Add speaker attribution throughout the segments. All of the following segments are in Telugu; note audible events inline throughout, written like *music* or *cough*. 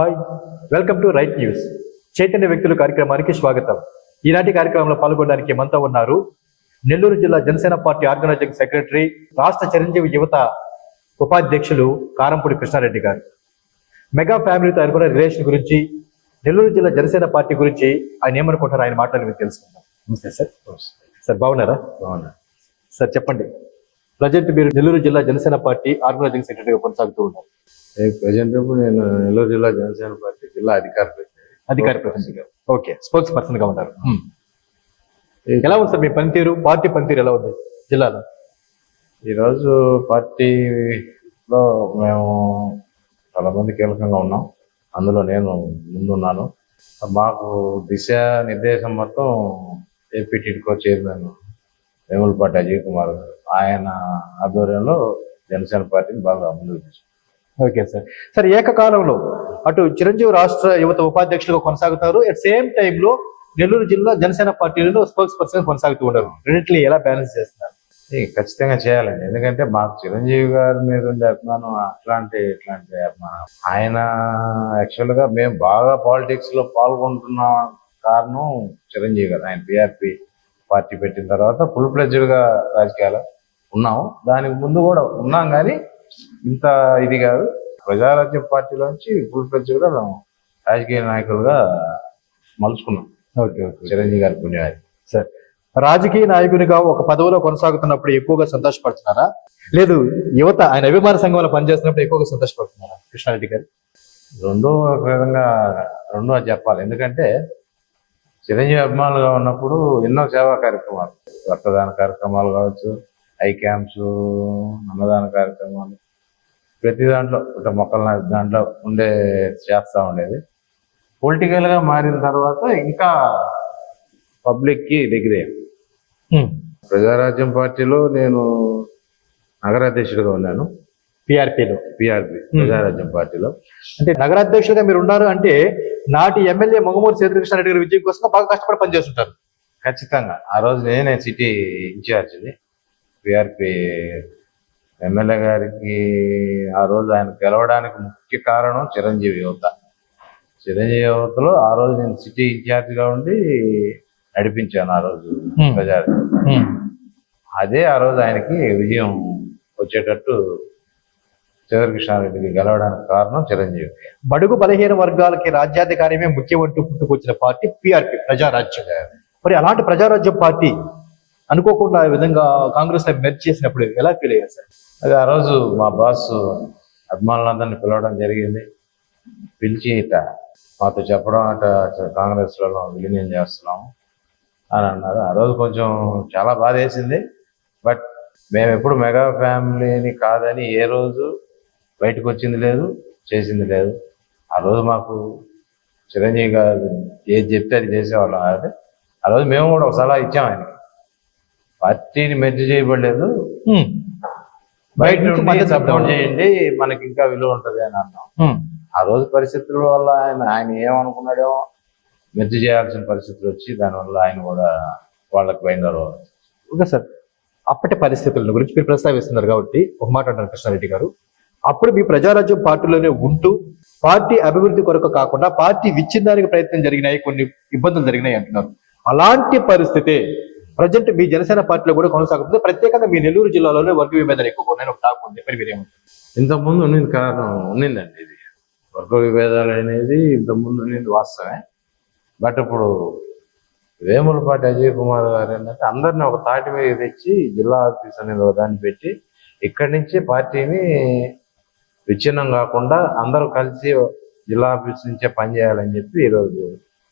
Speaker 1: Hi welcome to right news Chaitanya వ్యక్తుల కార్యక్రమానికి స్వాగతం. ఈనాటి కార్యక్రమంలో పాల్గొనడానికి మనతో ఉన్నారు నెల్లూరు జిల్లా జనసేన పార్టీ ఆర్గనైజింగ్ సెక్రటరీ రాష్ట్ర చిరంజీవి యువత ఉపాధ్యక్షులు కారంపూడి కృష్ణారెడ్డి గారు. మెగా ఫ్యామిలీతో ఏర్పడిన రిలేషన్ గురించి నెల్లూరు జిల్లా జనసేన పార్టీ గురించి ఆయన ఏమనుకుంటారు ఆయన మాటలు మీరు తెలుసుకుందాం. నమస్తే సార్. సార్ బాగున్నారా?
Speaker 2: అవునా
Speaker 1: సార్ చెప్పండి. ప్రజెంట్ మీరు నెల్లూరు జిల్లా జనసేన పార్టీ ఆర్గనైజింగ్ సెక్రటరీగా కొనసాగుతూ ఉన్నారు.
Speaker 2: ప్రజెంట్ ఇప్పుడు నేను నెల్లూరు జిల్లా జనసేన పార్టీ జిల్లా అధికార.
Speaker 1: అధికార ప్రతినిధిగా. ఓకే స్పోక్స్ పర్సన్గా ఉన్నారు ఎలా ఉంది సార్ మీ పనితీరు? పార్టీ పనితీరు ఎలా ఉంది జిల్లాలో?
Speaker 2: ఈరోజు పార్టీలో మేము చాలా మంది కీలకంగా ఉన్నాం. అందులో నేను ముందున్నాను. మాకు దిశ నిర్దేశం మొత్తం AP TIDCO chairman Vemulapati Ajay Kumar garu ఆయన ఆధ్వర్యంలో జనసేన పార్టీని బాగా తీసుకు
Speaker 1: ఓకే సార్. సార్ ఏకకాలంలో అటు చిరంజీవి రాష్ట్ర యువత ఉపాధ్యక్షులుగా కొనసాగుతారు. అట్ సేమ్ టైంలో నెల్లూరు జిల్లా జనసేన పార్టీలో స్పోక్స్ పర్సన్ కొనసాగుతూ ఉన్నారు రెండింటిని ఎలా బ్యాలెన్స్ చేస్తున్నారు?
Speaker 2: ఖచ్చితంగా చేయాలండి. ఎందుకంటే మాకు చిరంజీవి గారి మీద ఉండే అభిమానం అట్లాంటి ఇట్లాంటి అభిమానం. ఆయన యాక్చువల్గా మేము బాగా పాలిటిక్స్లో పాల్గొంటున్న కారణం చిరంజీవి గారు. ఆయన పిఆర్పి పార్టీ పెట్టిన తర్వాత ఫుల్ ఫ్లెడ్జ్డ్గా రాజకీయాలు ఉన్నాము. దానికి ముందు కూడా ఉన్నాం కానీ ఇంత ఇది కాదు. ప్రజారాజ్యం పార్టీలోంచి ఫుల్ ఫ్లెడ్జ్డ్గా మేము రాజకీయ నాయకులుగా మలుచుకున్నాం.
Speaker 1: Okay okay.
Speaker 2: చిరంజీవి గారి పుణ్యవాది
Speaker 1: సార్ రాజకీయ నాయకునిగా ఒక పదవిలో కొనసాగుతున్నప్పుడు ఎక్కువగా సంతోషపడుతున్నారా? లేదు యువత ఆయన అభిమాన సంఘంలో పనిచేస్తున్నప్పుడు ఎక్కువగా సంతోషపడుతున్నారా? కృష్ణారెడ్డి గారు.
Speaker 2: రెండో ఒక విధంగా రెండో అది చెప్పాలి. ఎందుకంటే చిరంజీవి అభిమానులుగా ఉన్నప్పుడు ఎన్నో సేవా కార్యక్రమాలు. రక్తదాన కార్యక్రమాలు కావచ్చు ఐ క్యాంప్స్ అన్నదాన కార్యక్రమాలు. ప్రతి దాంట్లో ఒక మొక్కల దాంట్లో ఉండే చేస్తూ ఉండేది. పొలిటికల్గా మారిన తర్వాత ఇంకా పబ్లిక్కి దగ్గరే. ప్రజారాజ్యం పార్టీలో నేను నగరాధ్యక్షుడిగా ఉన్నాను.
Speaker 1: పిఆర్పీలో
Speaker 2: పిఆర్పి ప్రజారాజ్యం పార్టీలో.
Speaker 1: అంటే నగరాధ్యక్షులుగా మీరు ఉన్నారు అంటే నాటి ఎమ్మెల్యే మొగమూరి సీతాకృష్ణారెడ్డి గారి విజయం కోసం బాగా కష్టపడి పనిచేస్తుంటారు.
Speaker 2: ఖచ్చితంగా. ఆ రోజు నేనే సిటీ ఇన్ఛార్జిని. పిఆర్పి ఎమ్మెల్యే గారికి ఆ రోజు ఆయన గెలవడానికి ముఖ్య కారణం చిరంజీవి యువత. చిరంజీవి యువతలో ఆ రోజు నేను సిటీ ఇన్ఛార్జిగా ఉండి నడిపించాను ఆ రోజు
Speaker 1: Hmm.
Speaker 2: ప్రజా అదే ఆ రోజు ఆయనకి విజయం వచ్చేటట్టు చంద్రకృష్ణారెడ్డికి గెలవడానికి కారణం చిరంజీవి.
Speaker 1: బడుగు బలహీన వర్గాలకి రాజ్యాధికారమే ముఖ్యం అంటూ పుట్టుకొచ్చిన పార్టీ పిఆర్పి ప్రజారాజ్యం. మరి అలాంటి ప్రజారాజ్యం పార్టీ అనుకోకుండా ఈ విధంగా కాంగ్రెస్ మెర్జ్ చేసినప్పుడు ఎలా ఫీల్ అయ్యారు సార్?
Speaker 2: అది ఆ రోజు మా బాస్ అభిమానులందరినీ పిలవడం జరిగింది. పిలిచి ఇట మాతో చెప్పడం అట కాంగ్రెస్లలో విలీనం చేస్తున్నాము అని అన్నారు. ఆ రోజు కొంచెం చాలా బాధ వేసింది బట్ మేము ఎప్పుడు మెగా ఫ్యామిలీని కాదని ఏ రోజు బయటకు వచ్చింది లేదు చేసింది లేదు. ఆ రోజు మాకు చిరంజీవి గారు ఏది చెప్తే అది చేసేవాళ్ళం. కాబట్టి ఆ రోజు మేము కూడా ఒక సలహా ఇచ్చాం ఆయనకి. పార్టీని మెర్జ్ చేయబడలేదు. బయట నుండి సపోర్ట్. చేయండి మనకి ఇంకా విలువ ఉంటది అని అన్నాం. ఆ రోజు పరిస్థితుల వల్ల ఆయన ఆయన ఏమనుకున్నాడో మెర్జ్ చేయాల్సిన పరిస్థితులు వచ్చి దానివల్ల ఆయన కూడా వాళ్ళకి బయట
Speaker 1: ఓకే సార్. అప్పటి పరిస్థితుల గురించి మీరు ప్రస్తావిస్తున్నారు కాబట్టి ఒక మాట అంటారు కృష్ణారెడ్డి గారు. అప్పుడు మీ ప్రజారాజ్యం పార్టీలోనే ఉంటూ పార్టీ అభివృద్ధి కొరకు కాకుండా పార్టీ విచ్ఛిన్నానికి ప్రయత్నం జరిగినాయి కొన్ని ఇబ్బందులు జరిగినాయి అంటున్నారు. అలాంటి పరిస్థితి ప్రజెంట్ మీ జనసేన పార్టీలో కూడా కొనసాగుతుంది. ప్రత్యేకంగా మీ నెల్లూరు జిల్లాలోనే వర్గ విభేదాలు ఎక్కువ ఒక టాక్ ఉంది. మీరు
Speaker 2: ఇంతకుముందు ఉన్నింది కారణం ఉన్నిందండి ఇది. వర్గ విభేదాలు అనేది ఇంతకుముందు ఉండేది వాస్తవమే. బట్ ఇప్పుడు వేములపాటి అజయ్ కుమార్ గారు ఏంటంటే అందరిని ఒక తాటి మీద తెచ్చి జిల్లా ఆఫీస్ అనేది ఒక దాన్ని పెట్టి ఇక్కడి నుంచి పార్టీని విచ్ఛిన్నం కాకుండా అందరూ కలిసి జిల్లా ఆఫీస్ నుంచే పనిచేయాలని చెప్పి ఈరోజు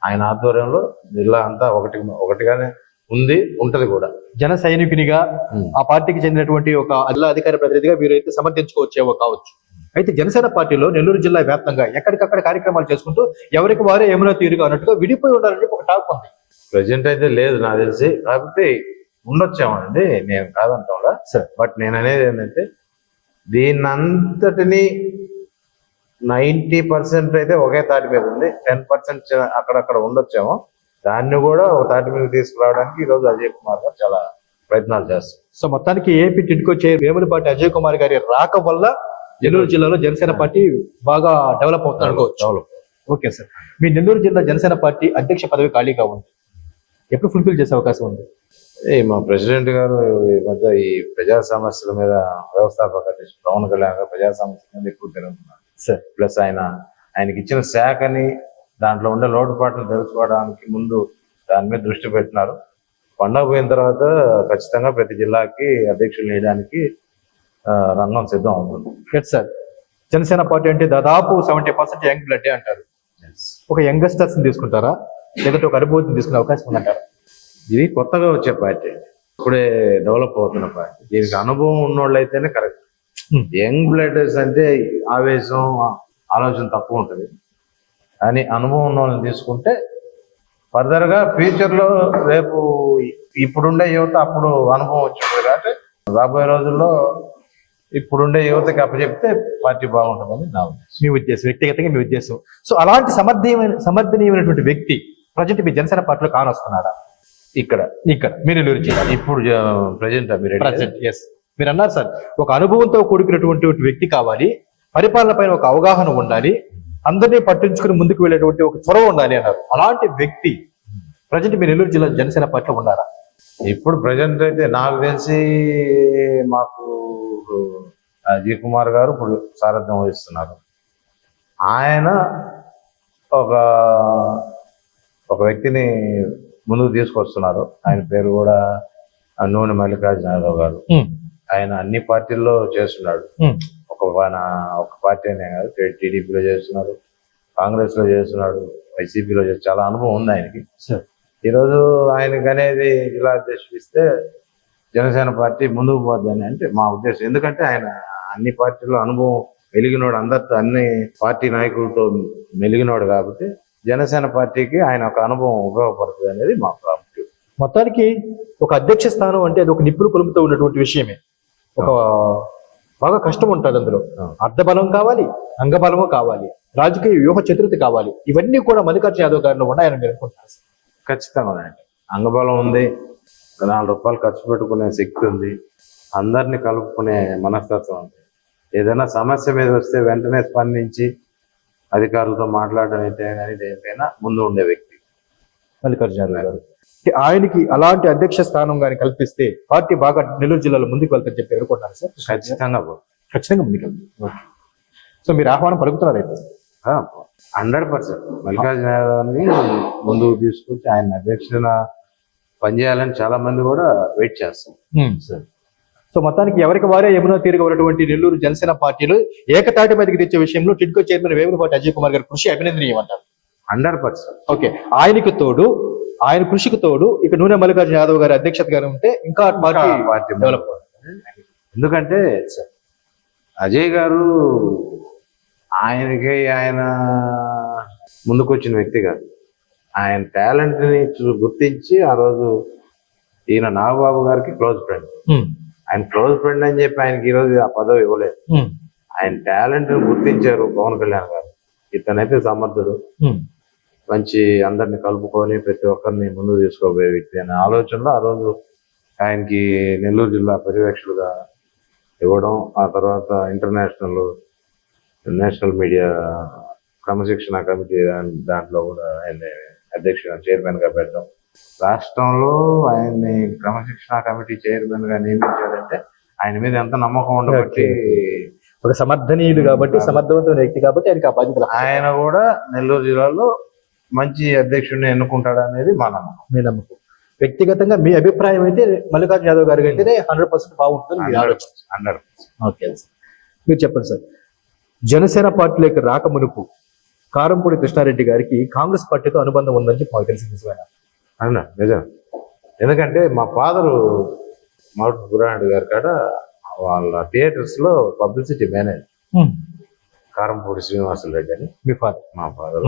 Speaker 2: ఆయన ఆధ్వర్యంలో జిల్లా అంతా ఒకటి ఒకటిగానే ఉంది ఉంటది కూడా.
Speaker 1: జన సైనికునిగా ఆ పార్టీకి చెందినటువంటి ఒక జిల్లా అధికార ప్రతినిధిగా మీరైతే సమర్థించుకోవచ్చేమో కావచ్చు. అయితే జనసేన పార్టీలో నెల్లూరు జిల్లా వ్యాప్తంగా ఎక్కడికక్కడ కార్యక్రమాలు చేసుకుంటూ ఎవరికి వారే ఏమైనా తీరుగా అన్నట్టుగా విడిపోయి ఉండాలని చెప్పి ఒక టాక్ ఉంది.
Speaker 2: ప్రజెంట్ అయితే లేదు నాకు తెలిసి. కాకపోతే ఉండొచ్చామండి నేను కాదంటాంలా.
Speaker 1: సరే.
Speaker 2: బట్ నేను అనేది ఏంటంటే దీన్నంతటిని నైంటీ పర్సెంట్ అయితే ఒకే తాటి మీద ఉంది. టెన్ పర్సెంట్ అక్కడక్కడ ఉండొచ్చాము. దాన్ని కూడా ఒక తాటి మీద తీసుకురావడానికి ఈరోజు అజయ్ కుమార్ గారు చాలా ప్రయత్నాలు చేస్తారు
Speaker 1: సో మొత్తానికి AP TIDCO chair Vemulapati Ajay Kumar గారి రాక వల్ల నెల్లూరు జిల్లాలో జనసేన పార్టీ బాగా డెవలప్ అవుతుంది అనుకోవచ్చు. Okay sir. మీ నెల్లూరు జిల్లా జనసేన పార్టీ అధ్యక్ష పదవి ఖాళీగా ఉంది. ఎప్పుడు ఫుల్ఫిల్ చేసే అవకాశం ఉంది?
Speaker 2: ఈ మా ప్రెసిడెంట్ గారు ఈ మధ్య ఈ ప్రజా సమస్యల మీద వ్యవస్థాపక అధ్యక్షుడు పవన్ కళ్యాణ్ గారు ప్రజా సమస్యల మీద ఎక్కువ తిరుగుతున్నారు.
Speaker 1: సార్.
Speaker 2: ప్లస్ ఆయన ఆయనకి ఇచ్చిన శాఖని దాంట్లో ఉండే లోటుపాట్లు తెలుసుకోవడానికి ముందు దాని మీద దృష్టి పెట్టినారు. పండగ పోయిన తర్వాత ఖచ్చితంగా ప్రతి జిల్లాకి అధ్యక్షులు వేయడానికి రంగం సిద్ధం అవుతుంది.
Speaker 1: సార్ జనసేన పార్టీ అంటే దాదాపు సెవెంటీ పర్సెంట్ యంగ్ బ్లడ్ అంటారు? ఒక యంగస్టర్స్ తీసుకుంటారా? లేదంటే ఒక అనుభూతిని తీసుకునే అవకాశం ఉందంటారా?
Speaker 2: ఇది కొత్తగా వచ్చే పార్టీ ఇప్పుడే డెవలప్ అవుతున్న పార్టీ. దీనికి అనుభవం ఉన్నోళ్ళు అయితేనే కరెక్ట్
Speaker 1: Hmm.
Speaker 2: యంగ్ బ్లడర్స్ అంటే ఆవేశం ఆలోచన తక్కువ ఉంటుంది. కానీ అనుభవం ఉన్న వాళ్ళని తీసుకుంటే ఫర్దర్గా ఫ్యూచర్లో రేపు ఇప్పుడుండే యువత అప్పుడు అనుభవం వచ్చింది కాబట్టి రాబోయే రోజుల్లో ఇప్పుడుండే యువతకి అప్పచెప్తే పార్టీ బాగుంటుందని నా ఉద్దేశం.
Speaker 1: మీ ఉద్దేశం వ్యక్తిగతంగా మీ ఉద్దేశం. సో అలాంటి సమర్థనీయమైన సమర్థనీయమైనటువంటి వ్యక్తి ప్రజెంట్ మీ జనసేన పార్టీలో కానొస్తున్నాడా?
Speaker 2: ఇక్కడ.
Speaker 1: ఇక్కడ. మీ నెల్లూరు జిల్లా
Speaker 2: ఇప్పుడు ప్రజెంట్ మీరు
Speaker 1: ప్రజెంట్ ఎస్ మీరు అన్నారు సార్ ఒక అనుభవంతో కూడుకున్నటువంటి వ్యక్తి కావాలి. పరిపాలన పైన ఒక అవగాహన ఉండాలి. అందరినీ పట్టించుకుని ముందుకు వెళ్ళేటువంటి ఒక చొరవ ఉండాలి అన్నారు. అలాంటి వ్యక్తి ప్రజెంట్ మీ నెల్లూరు జిల్లా జనసేన పార్టీలో ఉన్నారా?
Speaker 2: ఇప్పుడు ప్రజెంట్ అయితే నాకు తెలిసి మాకు అజయ్ కుమార్ గారు ఇప్పుడు సారథ్యం వహిస్తున్నారు. ఆయన ఒక ఒక వ్యక్తిని ముందుకు తీసుకొస్తున్నారు. ఆయన పేరు కూడా నూనె మల్లికార్జున యాదవ్ గారు ఆయన అన్ని పార్టీల్లో చేస్తున్నాడు. ఒక ఒక పార్టీ అనే కాదు టీడీపీలో చేస్తున్నారు కాంగ్రెస్లో చేస్తున్నాడు వైసీపీలో చాలా అనుభవం ఉంది ఆయనకి. ఈరోజు ఆయనకి అనేది జిల్లా అధ్యక్షుడు ఇస్తే జనసేన పార్టీ ముందుకు పోద్దని అంటే మా ఉద్దేశం. ఎందుకంటే ఆయన అన్ని పార్టీల్లో అనుభవం మెలిగినోడు అందరితో అన్ని పార్టీ నాయకులతో మెలిగినోడు కాబట్టి జనసేన పార్టీకి ఆయన ఒక అనుభవం ఉపయోగపడుతుంది అనేది మా ప్రాముఖ్యం.
Speaker 1: మొత్తానికి ఒక అధ్యక్ష స్థానం అంటే అది ఒక నిప్పులు కొలుముతో ఉన్నటువంటి విషయమే. ఒక బాగా కష్టం ఉంటుంది అందులో. అర్ధబలం కావాలి అంగబలము కావాలి రాజకీయ వ్యూహ చతురత కావాలి. ఇవన్నీ కూడా మల్లికార్జున యాదవ్ గారిలో ఉన్నాయని మీరు అనుకుంటున్నారు.
Speaker 2: ఖచ్చితంగా అంగబలం ఉంది నాలుగు రూపాయలు ఖర్చు పెట్టుకునే శక్తి ఉంది అందరినీ కలుపుకునే మనస్తత్వం ఉంది. ఏదైనా సమస్య మీద వస్తే వెంటనే స్పందించి అధికారులతో మాట్లాడడం అయితే కానీ దేనికైనా ముందు ఉండే వ్యక్తి.
Speaker 1: మల్లికార్జున గారు. ఆయనకి అలాంటి అధ్యక్ష స్థానం కానీ కల్పిస్తే పార్టీ బాగా నెల్లూరు జిల్లాలో ముందుకు వెళ్తారని చెప్పి అనుకుంటున్నారు సార్.
Speaker 2: ఖచ్చితంగా
Speaker 1: ఖచ్చితంగా ముందుకెళ్తారు సో మీరు ఆహ్వానం పలుకుతున్నారు అయితే
Speaker 2: హండ్రెడ్ పర్సెంట్. మల్లికార్జున యాదవ్ని ముందుకు తీసుకొచ్చి ఆయన అధ్యక్షున పనిచేయాలని చాలా మంది కూడా వెయిట్ చేస్తారు.
Speaker 1: సార్. సో మొత్తానికి ఎవరికి వారే యమునా తీరుగా ఉన్నటువంటి నెల్లూరు జనసేన పార్టీలు ఏకతాటి మీదకి తెచ్చే విషయంలో టిడ్కో చైర్మన్ వేములపాటి అజయ్ కుమార్ గారి కృషి అభినందనీయమంటారు.
Speaker 2: Hundred percent.
Speaker 1: ఓకే ఆయనకి తోడు ఆయన కృషికి తోడు ఇక నూనె మల్లికార్జున యాదవ్ గారి అధ్యక్షతగా ఉంటే ఇంకా పార్టీ డెవలప్
Speaker 2: ఎందుకంటే అజయ్ గారు ఆయనకి ఆయన ముందుకొచ్చిన వ్యక్తి కాదు. ఆయన టాలెంట్ని చూ- గుర్తించి ఆ రోజు ఈయన నాగబాబు గారికి క్లోజ్ ఫ్రెండ్. ఆయన క్లోజ్ ఫ్రెండ్ అని చెప్పి ఆయనకి ఈ రోజు ఆ పదవి ఇవ్వలేదు. ఆయన టాలెంట్ గుర్తించారు పవన్ కళ్యాణ్ గారు. ఇతనైతే సమర్థుడు. మంచి అందరిని కలుపుకొని ప్రతి ఒక్కరిని ముందుకు తీసుకోబోయే వ్యక్తి అనే ఆలోచనలో ఆ రోజు ఆయనకి నెల్లూరు జిల్లా పర్యవేక్షకుడుగా ఇవ్వడం ఆ తర్వాత ఇంటర్నేషనల్ నేషనల్ మీడియా క్రమశిక్షణ కమిటీ దాంట్లో కూడా ఆయన అధ్యక్షుడు చైర్మన్గా పెట్టడం. రాష్ట్రంలో ఆయన్ని క్రమశిక్షణ కమిటీ చైర్మన్గా నియమించాడంటే ఆయన మీద ఎంత నమ్మకం ఉండబట్టి
Speaker 1: ఒక సమర్థనీయులు కాబట్టి సమర్థవంతమైన వ్యక్తి కాబట్టి ఆయనకి ఆ బాధ్యత
Speaker 2: ఆయన కూడా నెల్లూరు జిల్లాలో మంచి అధ్యక్షుడిని ఎన్నుకుంటాడు అనేది మా నమ్మకం.
Speaker 1: మీ నమ్మకం. వ్యక్తిగతంగా మీ అభిప్రాయం అయితే మల్లికార్జున యాదవ్ గారికి అయితేనే హండ్రెడ్ పర్సెంట్ బాగుంటుంది
Speaker 2: హండ్రెడ్
Speaker 1: ఓకే మీరు చెప్పండి సార్. జనసేన పార్టీలోకి రాక మునుపు కారంపూడి కృష్ణారెడ్డి గారికి కాంగ్రెస్ పార్టీతో అనుబంధం ఉందని చెప్పి మాకు తెలిసి నిజమేనా?
Speaker 2: అవునా? నిజం. ఎందుకంటే మా ఫాదరు మౌట్ గురారెడ్డి గారి కాడ వాళ్ళ థియేటర్స్లో పబ్లిసిటీ మేనేజర్ కారంపూడి శ్రీనివాసులు రెడ్డి అని.
Speaker 1: మీ ఫాదర్.
Speaker 2: మా ఫాదర్.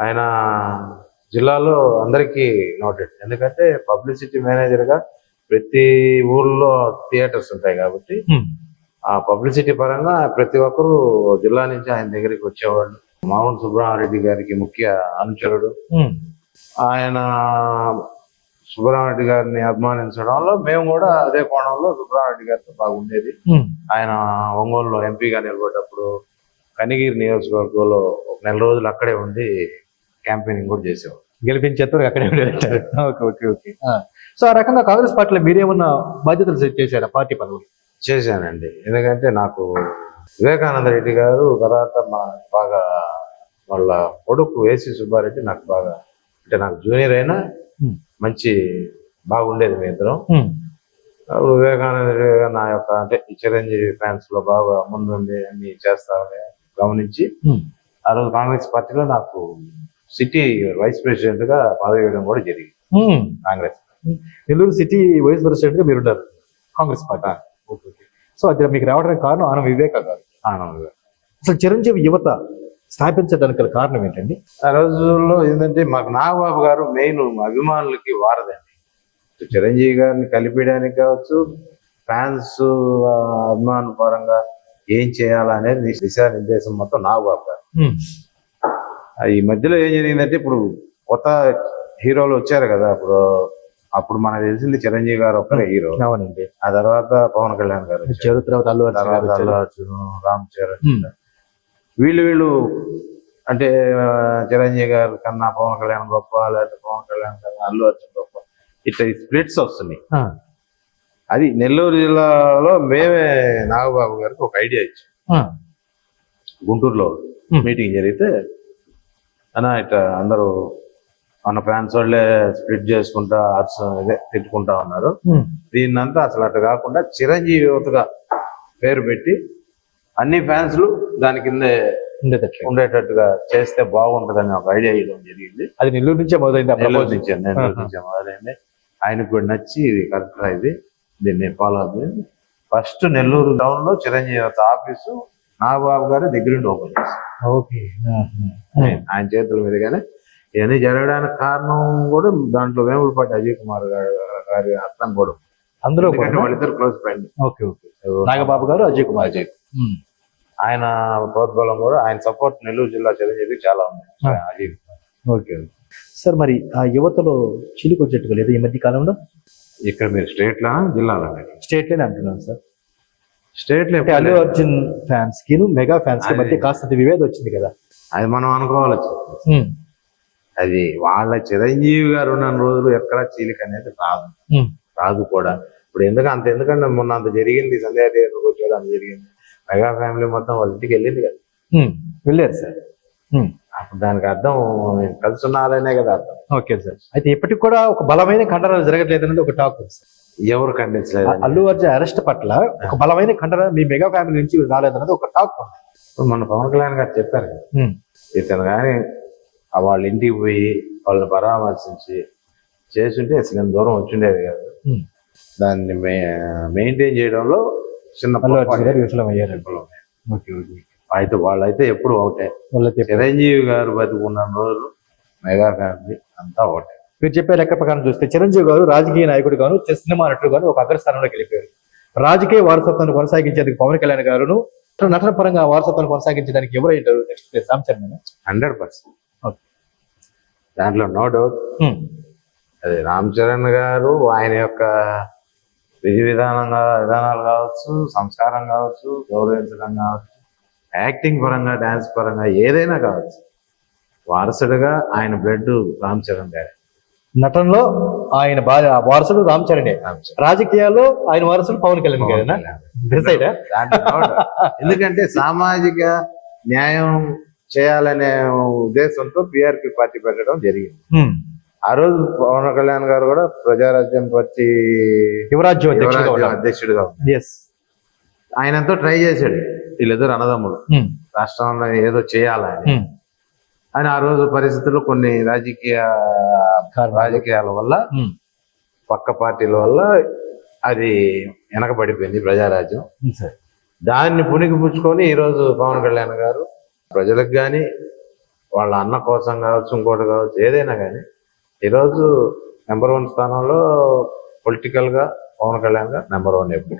Speaker 2: ఆయన జిల్లాలో అందరికీ నోటెడ్. ఎందుకంటే పబ్లిసిటీ మేనేజర్గా ప్రతి ఊర్లో థియేటర్స్ ఉంటాయి కాబట్టి ఆ పబ్లిసిటీ పరంగా ప్రతి ఒక్కరు జిల్లా నుంచి ఆయన దగ్గరికి వచ్చేవాళ్ళు. మామూలు సుబ్రహ్మారెడ్డి గారికి ముఖ్య అనుచరుడు. ఆయన సుబ్రహ్మణ్య గారిని అభిమానించడంలో మేము కూడా అదే కోణంలో సుబ్రహ్మణ్య గారితో బాగుండేది. ఆయన ఒంగోలులో ఎంపీగా నిలబడ్డప్పుడు కనిగిరి నియోజకవర్గంలో ఒక నెల రోజులు అక్కడే ఉండి క్యాంపెయినింగ్ కూడా చేసేవాడు
Speaker 1: గెలిపించేంత వరకు అక్కడే ఉండేదంటారు *laughs* ఓకే ఓకే ఓకే. సో ఆ రకంగా కాంగ్రెస్ పార్టీలో మీరేమన్నా బాధ్యతలు సెట్ చేశారా పార్టీ పదవులు?
Speaker 2: చేశానండి. ఎందుకంటే నాకు వివేకానంద రెడ్డి గారు తర్వాత మా బాగా వాళ్ళ కొడుకు ఏసీ సుబ్బారెడ్డి నాకు బాగా అంటే నాకు జూనియర్ అయినా. మంచి బాగుండేది మీ ఇద్దరం. వివేకానంద నా యొక్క అంటే చిరంజీవి ఫ్యాన్స్లో బాగా ముందుండి అన్ని చేస్తామని గమనించి ఆ రోజు కాంగ్రెస్ పార్టీలో నాకు సిటీ వైస్ ప్రెసిడెంట్గా పదవి ఇవ్వడం కూడా జరిగింది. కాంగ్రెస్
Speaker 1: నెల్లూరు సిటీ వైస్ ప్రెసిడెంట్గా మీరు ఉన్నారు. కాంగ్రెస్ పార్టీ. సో అది మీకు రావడానికి కారణం ఆనం వివేక గారు.
Speaker 2: ఆనందంగా
Speaker 1: అసలు చిరంజీవి యువత స్థాపించడానికి కారణం ఏంటండి?
Speaker 2: ఆ రోజుల్లో ఏంటంటే మాకు నాగబాబు గారు మెయిన్ అభిమానులకి వారదండి. చిరంజీవి గారిని కలిపేయడానికి కావచ్చు ఫ్యాన్స్ అభిమానుల పరంగా ఏం చేయాలనేది దిశ- దిశానిర్దేశం మొత్తం నాగబాబు గారు. ఈ మధ్యలో ఏం జరిగిందంటే ఇప్పుడు కొత్త హీరోలు వచ్చారు కదా అప్పుడు అప్పుడు మనకు తెలిసింది చిరంజీవి గారు ఒక్కరే హీరో.
Speaker 1: అవునండి.
Speaker 2: ఆ తర్వాత పవన్ కళ్యాణ్ గారు
Speaker 1: తర్వాత అల్లు అర్జున్.
Speaker 2: అర్జున్ రామ్ చరణ్. వీళ్ళు వీళ్ళు అంటే చిరంజీవి గారు కన్నా పవన్ కళ్యాణ్ గొప్ప లేకపోతే పవన్ కళ్యాణ్ కన్నా అల్లు అర్జున్ గొప్ప. ఇట్లా స్ప్లిట్స్ వస్తున్నాయి. అది నెల్లూరు జిల్లాలో మేమే నాగబాబు గారికి ఒక ఐడియా ఇచ్చాం. గుంటూరులో. మీటింగ్ జరిగితే అన్న ఇట్లా అందరూ మన ఫ్యాన్స్ వాళ్ళే స్ప్లిట్ చేసుకుంటా అర్చ- ఇదే తిట్టుకుంటా ఉన్నారు. దీన్నంతా అసలు అట్లా కాకుండా చిరంజీవి యువతగా పేరు పెట్టి అన్ని ఫ్యాన్స్లు దాని కిందే. ఉండేటట్టుగా చేస్తే బాగుంటుందని ఒక ఐడియా ఇవ్వడం జరిగింది.
Speaker 1: అది నెల్లూరు నుంచే మొదలైంది
Speaker 2: నెల్లూరు. నుంచి నెల్లూరు. నుంచి మొదలైంది. ఆయనకు కూడా నచ్చి ఇది కరెక్ట్ ఇది దీన్ని ఫాలో అవుతుంది ఫస్ట్ నెల్లూరు టౌన్లో చిరంజీవి ఆఫీసు నాగబాబు గారు దగ్గరుండి ఓపెన్ చేశారు.
Speaker 1: ఓకే.
Speaker 2: ఆయన చేతుల మీదుగానే ఇవన్నీ జరగడానికి కారణం కూడా దాంట్లో వేములపాటి అజయ్ కుమార్ గారు గారి అర్థం కూడా
Speaker 1: అందులో
Speaker 2: వాళ్ళిద్దరు close friend
Speaker 1: okay okay. Nagababu గారు అజయ్ కుమార్
Speaker 2: అజయ్. ఆయన ప్రోద్బలం కూడా ఆయన సపోర్ట్ నెల్లూరు జిల్లా చిరంజీవి చాలా ఉంది.
Speaker 1: ఓకే సార్ మరి ఆ యువతలో చిలుకు వచ్చేట్టుగా లేదు ఈ మధ్య కాలంలో?
Speaker 2: ఇక్కడ మీరు స్టేట్ లా జిల్లాలో
Speaker 1: స్టేట్లోనే అంటున్నాను సార్.
Speaker 2: స్టేట్లో
Speaker 1: అంటే అల్లు అర్జున్ ఫ్యాన్స్కి మెగా
Speaker 2: ఫ్యాన్స్కి.
Speaker 1: మధ్య కాస్త విభేదం వచ్చింది కదా.
Speaker 2: అది మనం అనుకోవాలి అది వాళ్ళ చిరంజీవి గారు ఉన్న రోజులు ఎక్కడ చీలిక అనేది రాదు. రాదు కూడా. ఇప్పుడు ఎందుకు అంత ఎందుకంటే మొన్న అంత జరిగింది సంధ్యా థియేటర్కి వచ్చేది అంత జరిగింది. మెగా ఫ్యామిలీ మొత్తం వాళ్ళ ఇంటికి వెళ్ళింది కదా.
Speaker 1: వెళ్ళారు సార్.
Speaker 2: అప్పుడు దానికి అర్థం కలిసి ఉన్నారనే కదా అర్థం.
Speaker 1: Okay sir. అయితే ఇప్పటికి కూడా ఒక బలమైన ఖండన జరగట్లేదు అనేది ఒక టాక్ ఉంది సార్.
Speaker 2: ఎవరు ఖండించలేదు
Speaker 1: అల్లు అర్జున్ అరెస్ట్ పట్ల ఒక బలమైన ఖండన మీ మెగా ఫ్యామిలీ నుంచి రాలేదన్నది ఒక టాక్
Speaker 2: ఇప్పుడు మన పవన్ కళ్యాణ్ గారు చెప్పారు ఇతను కానీ వాళ్ళ ఇంటికి పోయి వాళ్ళని పరామర్శించి చేసుంటే అసలు దూరం వచ్చిండేది కాదు. దాన్ని మెయింటైన్ చేయడంలో చిన్న
Speaker 1: అల్లు అర్జున్
Speaker 2: పొరపాటు
Speaker 1: గారు
Speaker 2: విఫలం.
Speaker 1: Okay okay.
Speaker 2: అయితే వాళ్ళైతే ఎప్పుడు ఒకటే.
Speaker 1: వాళ్ళైతే
Speaker 2: చిరంజీవి గారు బతుకున్న రోజులు మెగా ఫ్యామిలీ అంతా ఒకటే.
Speaker 1: మీరు చెప్పే లెక్క ప్రకారం చూస్తే చిరంజీవి గారు రాజకీయ నాయకుడు గాను సినిమా నటుడు గాను ఒక అగ్రస్థానంలోకి వెళ్ళిపోయారు. రాజకీయ వారసత్వాన్ని కొనసాగించేందుకు పవన్ కళ్యాణ్ గారును నటన పరంగా వారసత్వాన్ని కొనసాగించడానికి ఎవరు అయ్యారు next place Ram Charan
Speaker 2: hundred percent. దాంట్లో నో డౌట్. అది రామ్ చరణ్ గారు ఆయన యొక్క విధి విధానంగా విధానాలు కావచ్చు సంస్కారం కావచ్చు గౌరవించడం కావచ్చు యాక్టింగ్ పరంగా డాన్స్ పరంగా ఏదైనా కావచ్చు వారసుడుగా ఆయన బ్లడ్ రామ్ చరణ్ గారే.
Speaker 1: నటనలో ఆయన వారసుడు రామ్ చరణే. రాజకీయాల్లో ఆయన వారసుడు పవన్ కళ్యాణ్ గారేనా? డిసైడ్.
Speaker 2: ఎందుకంటే సామాజిక న్యాయం చేయాలనే ఉద్దేశంతో పిఆర్పి పార్టీ పెట్టడం జరిగింది. ఆ రోజు పవన్ కళ్యాణ్ గారు కూడా ప్రజారాజ్యం పార్టీ
Speaker 1: యువరాజ్యం అధ్యక్షుడుగా
Speaker 2: ఆయన ఎంతో ట్రై చేశాడు. వీళ్ళిద్దరు అన్నదమ్ములు. రాష్ట్రంలో ఏదో చేయాలని ఆయన. ఆ రోజు పరిస్థితుల్లో కొన్ని రాజకీయ రాజకీయాల వల్ల పక్క పార్టీల వల్ల అది వెనకబడిపోయింది ప్రజారాజ్యం.
Speaker 1: సార్
Speaker 2: దాన్ని పుణికి పుచ్చుకొని ఈరోజు పవన్ కళ్యాణ్ గారు ప్రజలకు కానీ వాళ్ళ అన్న కోసం కావచ్చు ఇంకోటి కావచ్చు ఏదైనా కానీ ఈరోజు నెంబర్ వన్ స్థానంలో పొలిటికల్గా పవన్ కళ్యాణ్ గారు నెంబర్ వన్ ఎప్పుడు